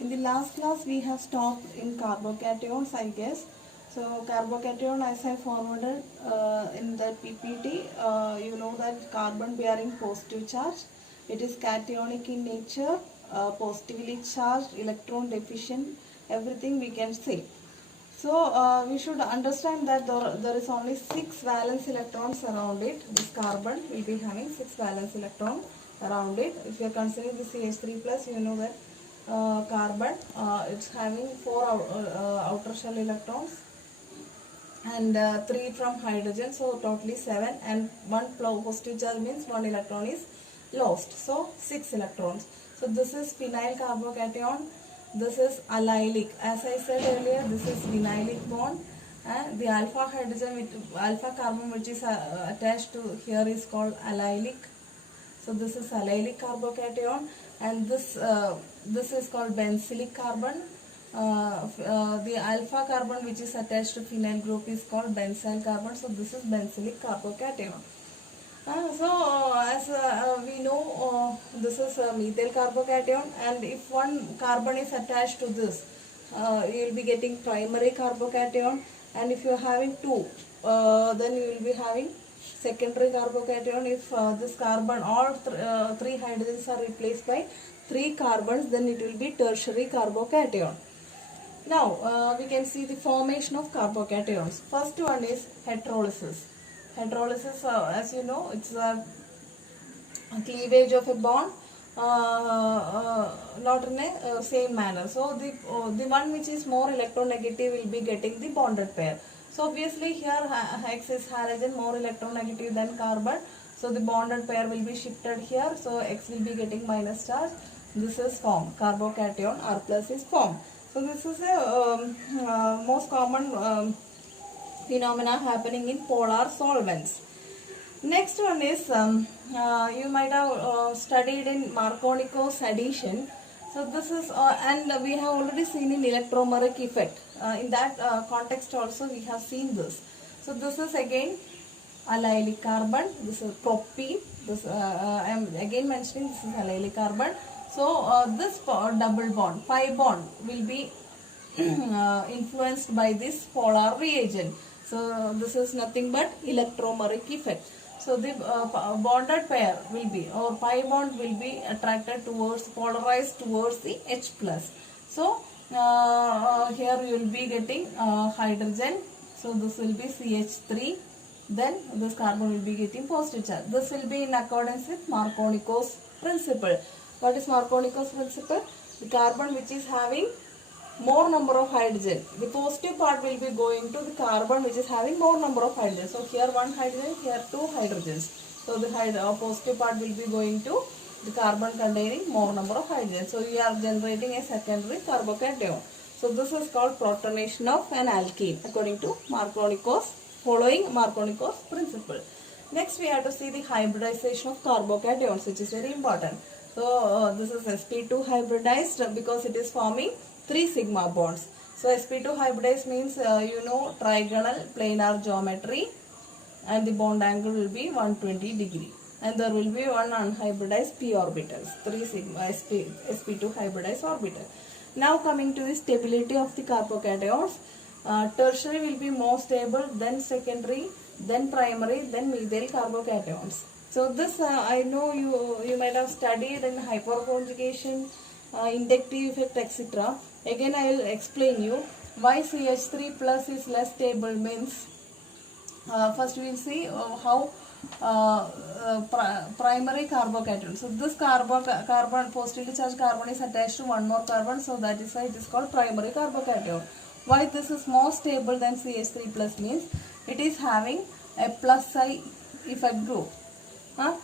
In the last class we have stopped in carbocations, I guess. So carbocation, as I forwarded in the PPT, you know that carbon bearing positive charge, it is cationic in nature, positively charged, electron deficient, everything we can say. So we should understand that there is only 6 valence electrons around it. This carbon will be having 6 valence electrons around it. If you are considering the CH3 plus, you know that carbon, it's having 4 outer shell electrons and 3 from hydrogen, so totally 7, and 1 positive charge means 1 electron is lost, so 6 electrons. So this is phenyl carbocation, this is allylic. As I said earlier, this is vinylic bond, and the alpha hydrogen with alpha carbon which is attached to here is called allylic. So this is allylic carbocation, and this is called benzylic carbon. The alpha carbon which is attached to phenyl group is called benzyl carbon. So this is benzylic carbocation. As we know, this is methyl carbocation, and if one carbon is attached to this, you will be getting primary carbocation, and if you are having two, then you will be having secondary carbocation. If this carbon, all 3 hydrogens are replaced by 3 carbons, then it will be tertiary carbocation. Now we can see the formation of carbocations. First one is heterolysis. Heterolysis, as you know, it's a cleavage of a bond, not in a same manner. So the one which is more electronegative will be getting the bonded pair. So obviously here X is halogen, more electronegative than carbon. So the bonded pair will be shifted here. So X will be getting minus charge. This is formed. Carbocation R plus is formed. So this is a most common phenomena happening in polar solvents. Next one is you might have studied in Markovnikov's addition. So this is and we have already seen in electromeric effect. In that context also we have seen this. So this is again allylic carbon. This is propene. This I am again mentioning this is allylic carbon. So this double bond, pi bond will be influenced by this polar reagent. So this is nothing but electromeric effect. So the bonded pair will be, or pi bond will be attracted towards, polarized towards the H plus. So here you will be getting hydrogen. So this will be CH3. Then this carbon will be getting positive charge. This will be in accordance with Markovnikov's principle. What is Markovnikov's principle? The carbon which is having more number of hydrogen, the positive part will be going to the carbon which is having more number of hydrogen. So here 1 hydrogen, here 2 hydrogens. So the positive part will be going to the carbon containing more number of hydrogen. So we are generating a secondary carbocation. So this is called protonation of an alkene according to Markovnikov's, following Markovnikov's principle. Next we have to see the hybridization of carbocations, which is very important. So this is sp2 hybridized because it is forming 3 sigma bonds. So sp2 hybridized means you know trigonal planar geometry, and the bond angle will be 120 degree, and there will be one unhybridized p orbitals, 3 sigma sp2 hybridized orbital. Now coming to the stability of the carbocations, tertiary will be more stable, then secondary, then primary, then methyl carbocations. So this I know you might have studied in hyperconjugation, inductive effect, etc. Again I will explain you why CH3 plus is less stable means. First we will see how primary carbocation. So this carbon positively charged carbon is attached to one more carbon, so that is why it is called primary carbocation. Why this is more stable than CH3 plus means it is having a plus I effect group.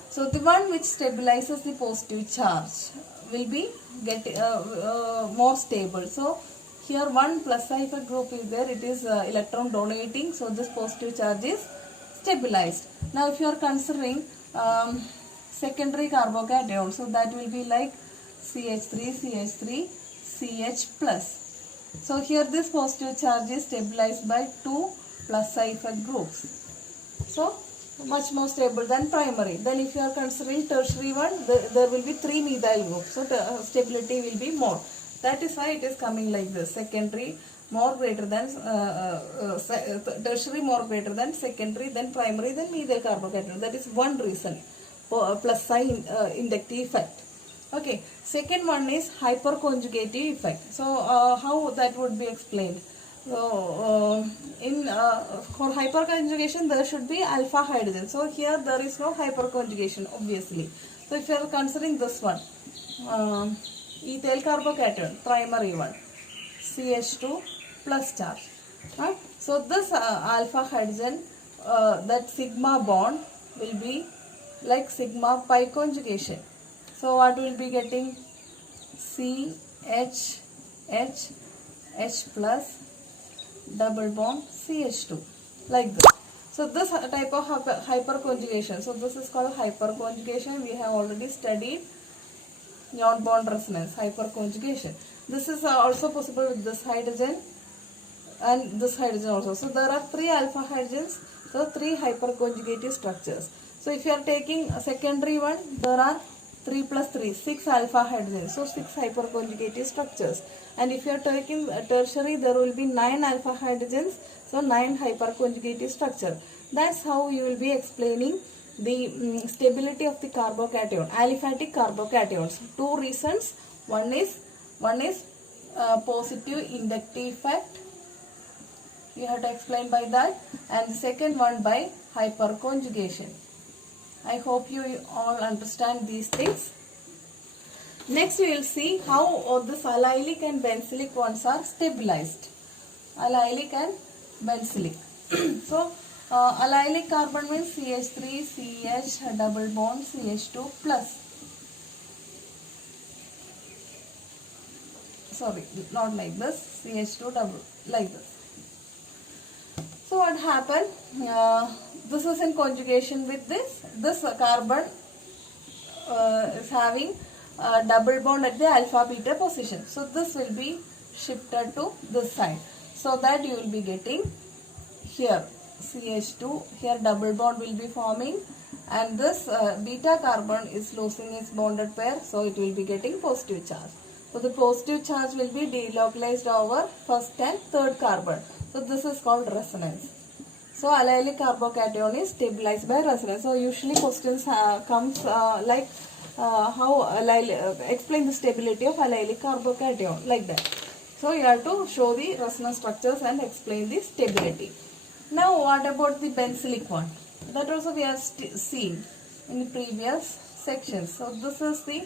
So the one which stabilizes the positive charge will be more stable. So here one plus I effect group is there, it is electron donating, so this positive charge is stabilized. Now if you are considering secondary carbocation, so that will be like CH3, CH plus. So here this positive charge is stabilized by 2 plus I effect groups. So much more stable than primary. Then if you are considering tertiary one, there will be 3 methyl groups. So stability will be more. That is why it is coming like this. Secondary more greater than tertiary more greater than secondary, then primary, then methyl carbocation. That is one reason for plus sign inductive effect. Okay, second one is hyperconjugative effect. So how that would be explained? So for hyperconjugation there should be alpha hydrogen. So here there is no hyperconjugation obviously. So if you are considering this one, ethyl carbocation, primary one, CH2 plus charge. So this alpha hydrogen, that sigma bond will be like sigma pi conjugation. So what will be getting? CH, H plus double bond CH2 like this. So this type of hyperconjugation. So this is called hyperconjugation. We have already studied non-bond resonance, hyperconjugation. This is also possible with this hydrogen and this hydrogen also. So there are 3 alpha hydrogens, so 3 hyperconjugative structures. So if you are taking a secondary one, there are 3 plus 3, 6 alpha hydrogens, so 6 hyperconjugative structures. And if you are taking tertiary, there will be 9 alpha hydrogens, so 9 hyperconjugative structure. That's how you will be explaining the stability of the carbocation, aliphatic carbocations. 2 reasons. One is positive inductive effect. You have to explain by that, and the second one by hyperconjugation. I hope you all understand these things. Next we will see how this allylic and benzylic ones are stabilized. Allylic and benzylic. So allylic carbon means CH3, CH double bond CH2 plus. Sorry, not like this, CH2 double, like this. So what happened? This is in conjugation with this. This carbon is having a double bond at the alpha beta position. So this will be shifted to this side. So that you will be getting here CH2, here double bond will be forming, and this beta carbon is losing its bonded pair, so it will be getting positive charge. So the positive charge will be delocalized over first and third carbon. So this is called resonance. So allylic carbocation is stabilized by resonance. So usually questions comes like how explain the stability of allylic carbocation, like that. So you have to show the resonance structures and explain the stability. Now what about the benzylic one? That also we have seen in the previous sections. So this is the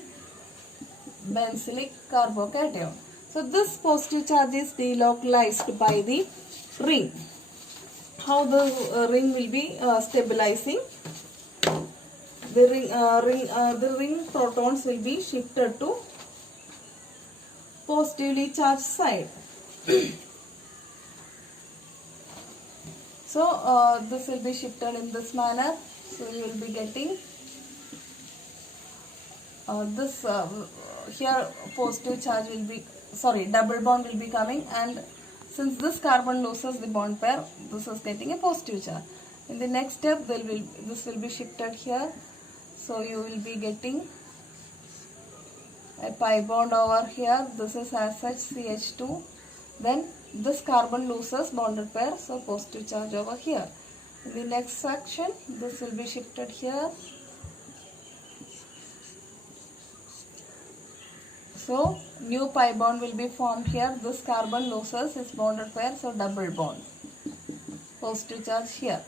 benzylic carbocation. So this positive charge is delocalized by the ring. How the ring will be stabilizing? The ring protons will be shifted to positively charged side. So this will be shifted in this manner. So you will be getting this here positive charge will be, sorry, double bond will be coming, and since this carbon loses the bond pair, this is getting a positive charge. In the next step, this will be shifted here. So you will be getting a pi bond over here. This is as such CH2. Then this carbon loses bonded pair, so positive charge over here. In the next section, this will be shifted here. So new pi bond will be formed here. This carbon loses its bonded pair, so double bond. Positive charge here.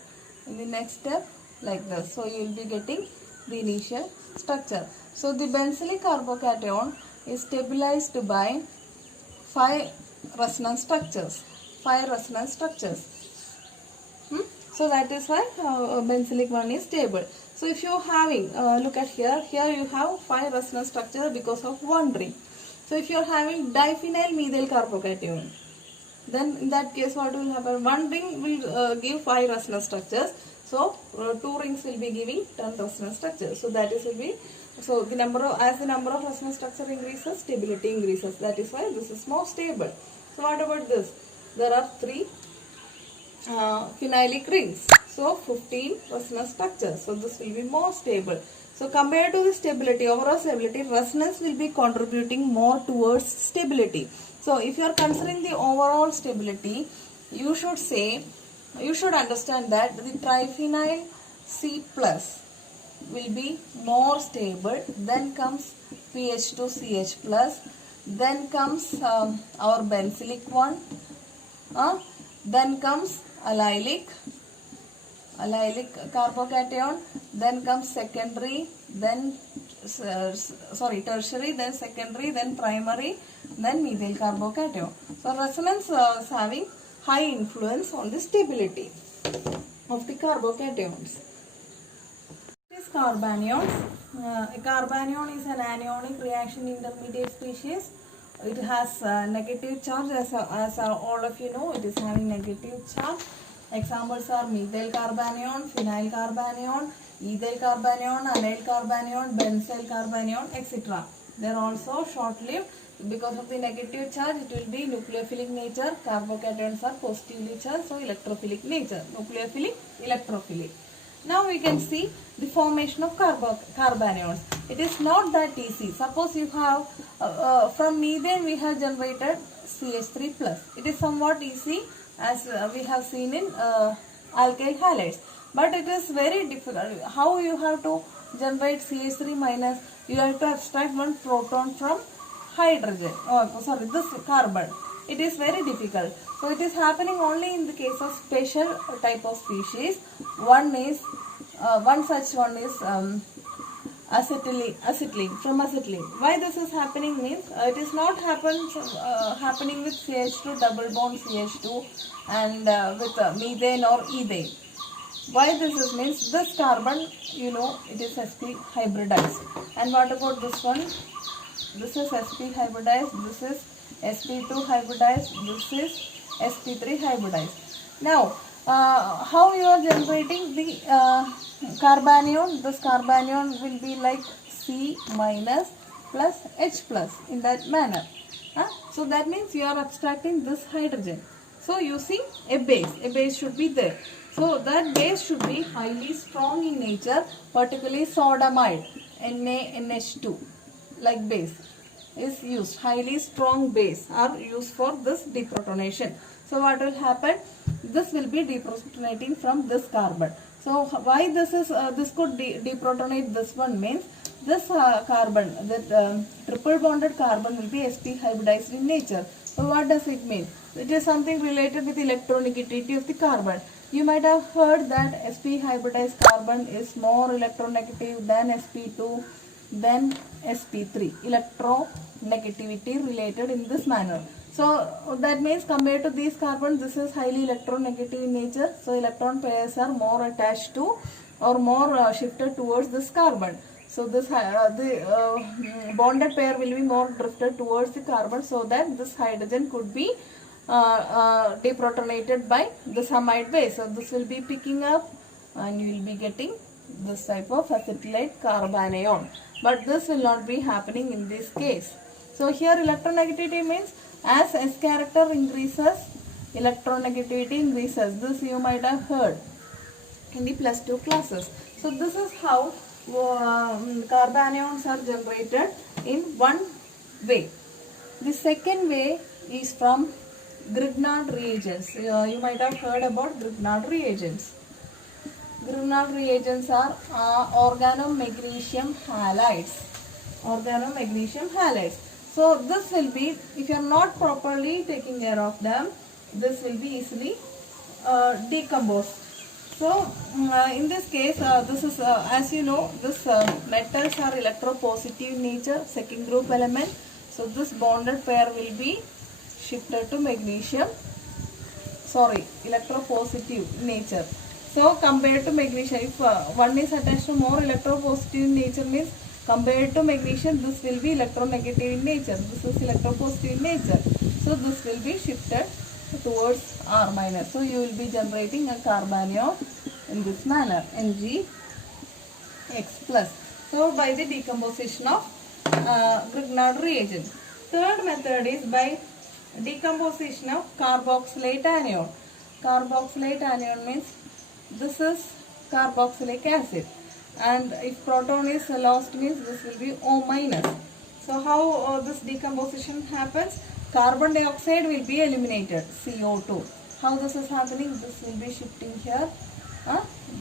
In the next step, like this. So you will be getting the initial structure. So the benzylic carbocation is stabilized by 5 resonance structures. 5 resonance structures. So that is why benzylic one is stable. So if you are having, look at here, you have 5 resonance structure because of one ring. So if you are having diphenyl methyl carbocation, then in that case what will happen? One ring will give 5 resonance structures. So 2 rings will be giving 10 resonance structures. So that is will be, so the number of, as the number of resonance structure increases, stability increases. That is why this is more stable. So what about this? There are 3 phenylic rings. So 15 resonance structures. So this will be more stable. So compared to the stability, overall stability, resonance will be contributing more towards stability. So if you are considering the overall stability, you should understand that the triphenyl C plus will be more stable. Then comes PH2CH plus. Then comes our benzylic one. Then comes allylic carbocation, then comes secondary, then tertiary, then secondary, then primary, then methyl carbocation. So resonance is having high influence on the stability of the carbocations. This carbanions. A carbanion is an anionic reaction intermediate species. It has negative charge, as all of you know, it is having negative charge. Examples are methyl carbanion, phenyl carbanion, ethyl carbanion, allyl carbanion, benzyl carbanion, etc. They are also short-lived. Because of the negative charge, it will be nucleophilic nature. Carbocations are positively charged, so electrophilic nature. Nucleophilic, electrophilic. Now we can see the formation of carbanions. It is not that easy. Suppose you have from methane we have generated CH3 plus. It is somewhat easy, as we have seen in alkyl halides, but it is very difficult. How you have to generate CH3 minus? You have to abstract one proton from hydrogen. This carbon. It is very difficult. So it is happening only in the case of special type of species. One such one is acetylene, from acetylene. Why this is happening means it is not happening with CH2 double bond CH2 and with methane or ethane. Why this is means this carbon, you know, it is sp hybridized. And what about this one? This is sp hybridized. This is sp2 hybridized. This is sp3 hybridized. Now, how you are generating the carbanion? This carbanion will be like C minus plus H plus in that manner. So that means you are abstracting this hydrogen. So using a base should be there. So that base should be highly strong in nature, particularly sodamide, NaNH2, like base is used. Highly strong base are used for this deprotonation. So what will happen? This will be deprotonating from this carbon. So why this is this could deprotonate this one means this carbon, that triple bonded carbon will be sp hybridized in nature. So what does it mean? It is something related with electronegativity of the carbon. You might have heard that sp hybridized carbon is more electronegative than sp2, then sp3. Electronegativity related in this manner. So that means compared to these carbons, this is highly electronegative in nature. So electron pairs are more attached to or more shifted towards this carbon. So this bonded pair will be more drifted towards the carbon, so that this hydrogen could be deprotonated by the amide base. So this will be picking up and you will be getting this type of acetylate carbanion. But this will not be happening in this case. So here electronegativity means as S character increases, electronegativity increases. This you might have heard in the +2 classes. So this is how carbanions are generated in one way. The second way is from Grignard reagents. You might have heard about Grignard reagents. Grignard reagents are organomagnesium halides. Organomagnesium halides. So this will be, if you are not properly taking care of them, this will be easily decomposed. So in this case, this is as you know, this metals are electropositive in nature, second group element. So this bonded pair will be shifted to magnesium. Electropositive in nature. So compared to magnesium, if one is attached to more electropositive in nature means compared to magnesium, this will be electronegative in nature. This is electropositive in nature. So this will be shifted towards R minus. So you will be generating a carbanion in this manner, NgX plus. So by the decomposition of Grignard reagent. Third method is by decomposition of carboxylate anion. Carboxylate anion means this is carboxylic acid. and if proton is lost means this will be O minus. So how this decomposition happens? Carbon dioxide will be eliminated, CO2. How this is happening? This will be shifting here,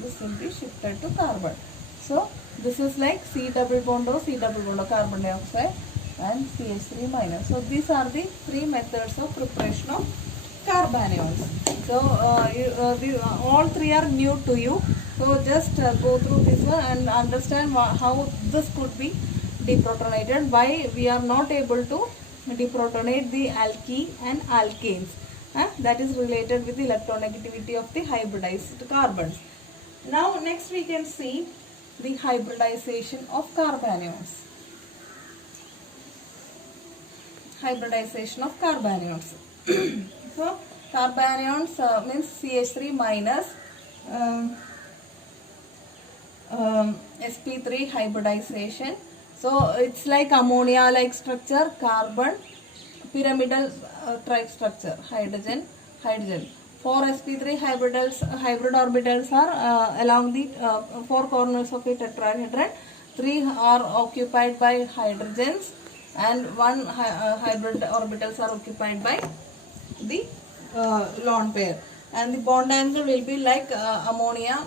this will be shifted to carbon. So this is like C double bond O, C double bond O, carbon dioxide and CH3 minus. So these are the three methods of preparation of carbanions. So all three are new to you. So just go through this one and understand how this could be deprotonated. Why we are not able to deprotonate the alkene and alkanes. That is related with the electronegativity of the hybridized carbons. Now next we can see the hybridization of carbanions. Hybridization of carbanions. So carbanions means CH3 minus sp3 hybridization. So it's like ammonia like structure, carbon, pyramidal type structure, hydrogen, hydrogen. 4 sp3 hybrid orbitals are along the 4 corners of a tetrahedron. 3 are occupied by hydrogens and 1 hybrid orbitals are occupied by the lone pair. And the bond angle will be like ammonia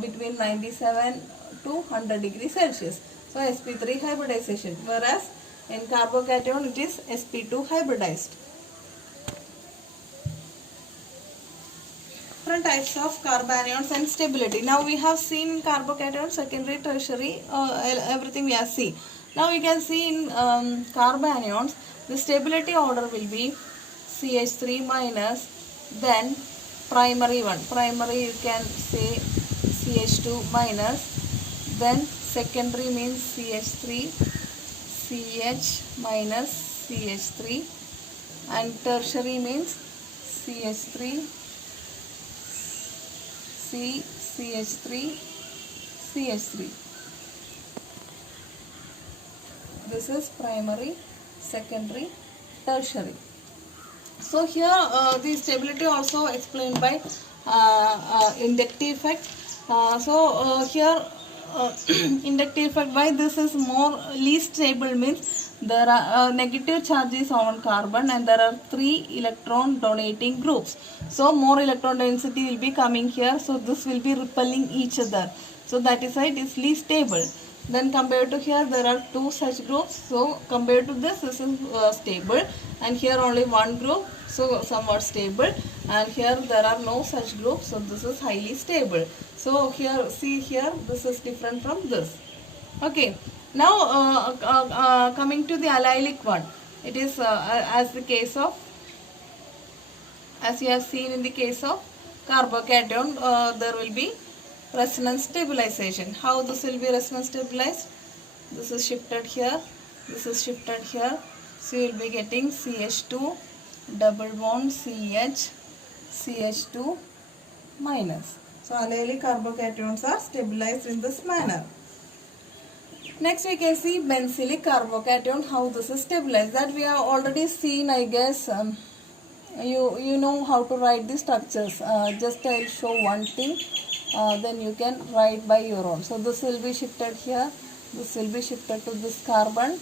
between 97 to 100 degrees Celsius. So sp3 hybridization, whereas in carbocation it is sp2 hybridized. Different types of carbanions and stability. Now we have seen carbocation, secondary, tertiary, everything we have seen. Now we can see in carbanions, the stability order will be CH3 minus, then primary one. Primary you can say CH2 minus, then secondary means CH3, CH minus CH3, and tertiary means CH3, C, CH3, CH3. This is primary, secondary, tertiary. So here the stability also explained by inductive effect. Here inductive effect, why this is more least stable means there are negative charges on carbon and there are 3 electron donating groups. So more electron density will be coming here. So this will be repelling each other. So that is why it is least stable. Then compared to here there are 2 such groups. So compared to this is stable, and here only 1 group, so somewhat stable, and here there are no such groups, so this is highly stable. So here see here this is different from this. Okay, now coming to the allylic one, it is as the case of, as you have seen in the case of carbocation, there will be resonance stabilization. How this will be resonance stabilized? This is shifted here, this is shifted here, so you will be getting CH2 double bond CH, CH2 minus. So allylic carbocations are stabilized in this manner. Next we can see benzylic carbocation, how this is stabilized. That we have already seen, I guess. You know how to write the structures. Just I will show one thing, then you can write by your own. So this will be shifted here, this will be shifted to this carbon.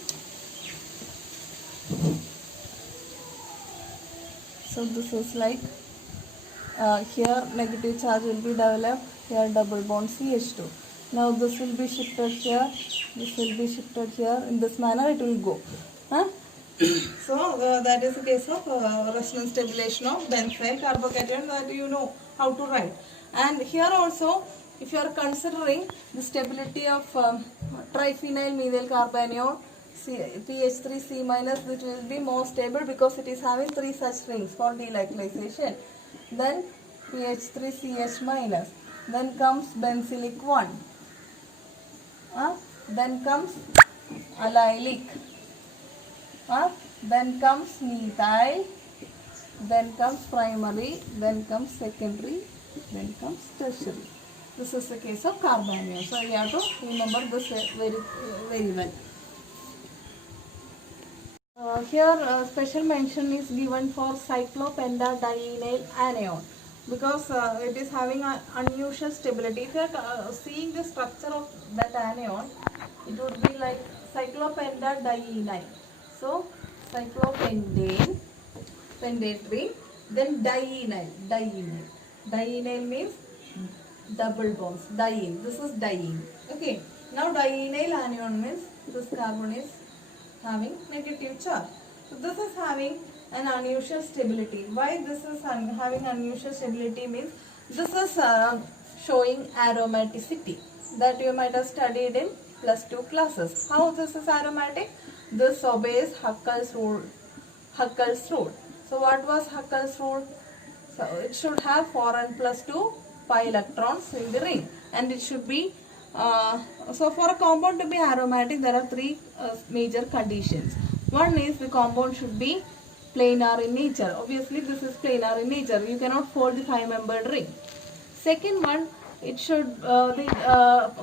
So this is like here negative charge will be developed, here double bond CH2. Now this will be shifted here, this will be shifted here. In this manner it will go. So that is the case of resonance stabilization of benzyl carbocation, that you know how to write. And here also, if you are considering the stability of triphenyl methyl carbanion PH3C minus, which will be more stable because it is having 3 such rings for delocalization. Then PH3CH minus, then comes benzylic 1, then comes allylic, then comes methyl, then comes primary, then comes secondary, then comes tertiary. This is the case of carbanion. So you have to remember this very well. Here special mention is given for cyclopentadienyl anion. because it is having an unusual stability. If you are seeing the structure of that anion, it would be like cyclopentadienyl. So cyclopentane, pentatene, then dienyl means double bonds. Diene. This is diene. Okay. Now dienyl anion means this carbon is having negative charge. So this is having an unusual stability. Why this is having unusual stability means this is showing aromaticity that you might have studied in +2 classes. How this is aromatic? This obeys Huckel's rule. Huckel's rule. So what was Huckel's rule? So it should have 4n plus 2 pi electrons in the ring, and it should be so for a compound to be aromatic there are three major conditions. One is the compound should be planar in nature. Obviously this is planar in nature. You cannot fold the 5-membered ring. Second one, it should the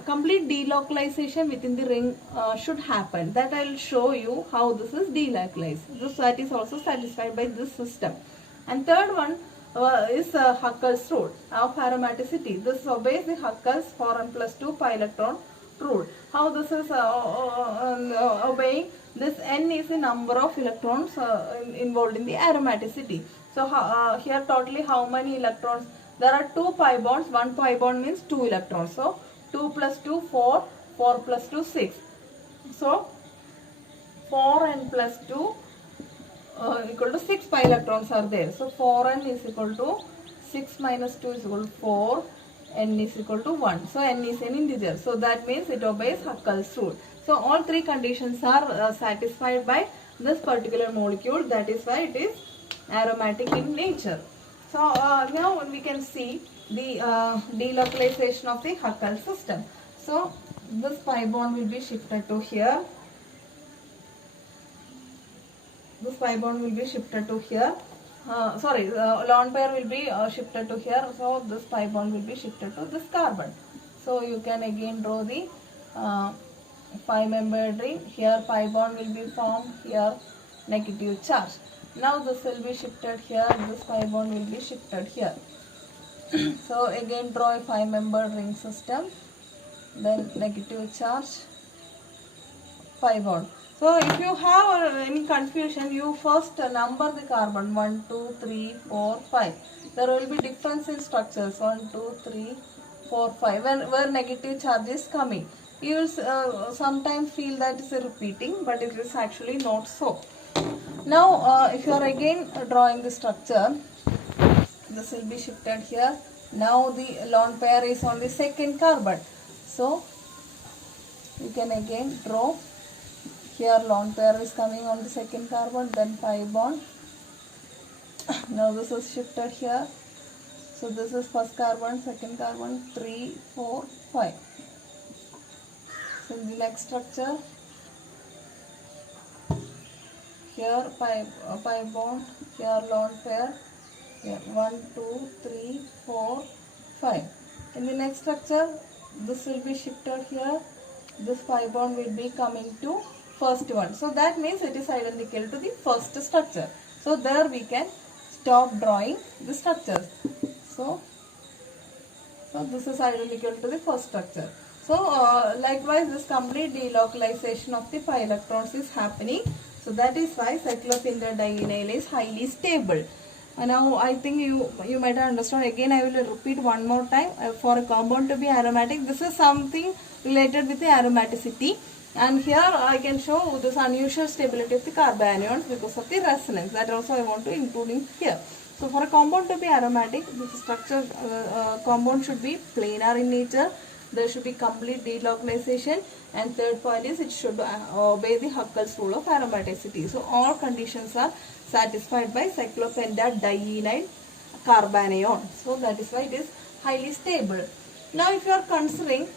complete delocalization within the ring should happen. That I will show you how this is delocalized. That is also satisfied by this system. And third one is Huckel's rule of aromaticity. This obeys the Huckel's 4n plus 2 pi electron rule. How this is obeying? This n is the number of electrons involved in the aromaticity. So here totally how many electrons? There are 2 pi bonds. 1 pi bond means 2 electrons. So 2 plus 2 4, 4 plus 2 6. So 4n plus 2 equal to 6 pi electrons are there. So 4n is equal to 6 minus 2 is equal to 4. N is equal to 1. So n is an integer. So that means it obeys Huckel's rule. So all three conditions are satisfied by this particular molecule. That is why it is aromatic in nature. So now we can see the delocalization of the Huckel system. So this pi bond will be shifted to here. This pi bond will be shifted to here. Lone pair will be shifted to here. So this pi bond will be shifted to this carbon. So you can again draw the 5-membered ring. Here pi bond will be formed. Here negative charge. Now this will be shifted here. This pi bond will be shifted here. So again draw a 5-membered ring system. Then negative charge pi bond. So if you have any confusion, you first number the carbon 1, 2, 3, 4, 5. There will be difference in structures 1, 2, 3, 4, 5. Where negative charge is coming, you will sometimes feel that it's repeating, but it is actually not so. Now if you are again drawing the structure, this will be shifted here. Now the lone pair is on the second carbon. So you can again draw. Here lone pair is coming on the second carbon, then pi bond. Now this is shifted here. So this is first carbon, second carbon, 3, 4, 5. So in the next structure, here pi bond, here lone pair, here 1, 2, 3, 4, 5. In the next structure, this will be shifted here. This pi bond will be coming to first one. So that means it is identical to the first structure. So there we can stop drawing the structures. So this is identical to the first structure. So likewise this complete delocalization of the pi electrons is happening. So that is why cyclopentadienyl is highly stable. Now I think you might have understood. Again I will repeat one more time. For a compound to be aromatic, this is something related with the aromaticity. And here I can show this unusual stability of the carbanions because of the resonance. That also I want to include in here. So for a compound to be aromatic, this structure compound should be planar in nature. There should be complete delocalization. And third point is it should obey the Huckel's rule of aromaticity. So all conditions are satisfied by cyclopentadienyl carbanion. So that is why it is highly stable. Now if you are considering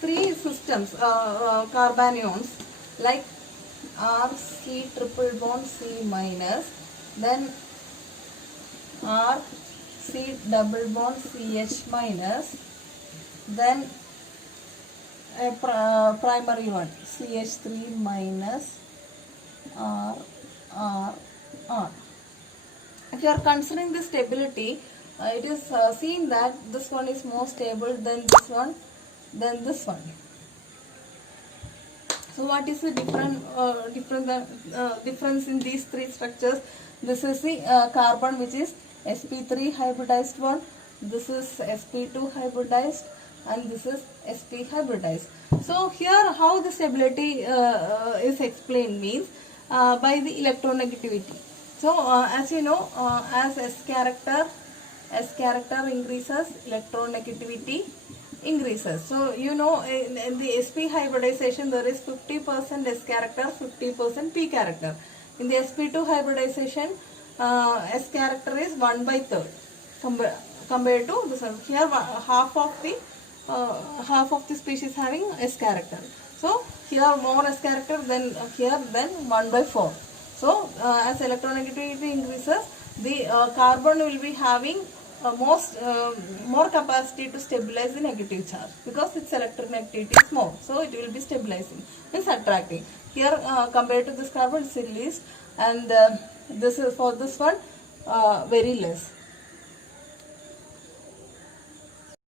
three systems, carbanions like R, C triple bond C minus, then R, C double bond CH minus, then a primary one CH3 minus R. if you are considering the stability, it is seen that this one is more stable than this one, than this one. So what is the difference in these three structures? This is the carbon, which is sp3 hybridized one. This is sp2 hybridized, and this is sp hybridized. So here how the stability is explained means by the electronegativity. So as you know, as S character increases, electronegativity increases. So you know, in the sp hybridization there is 50% S character, 50% P character. In the sp2 hybridization, S character is 1/3 compared to this one. Here half of the species having S character. So here more S character than here, then 1/4. So as electronegativity increases, the carbon will be having more capacity to stabilize the negative charge, because its electronegativity is more, so it will be stabilizing, means attracting. Here compared to this carbon, it's least, and this is for this one very less.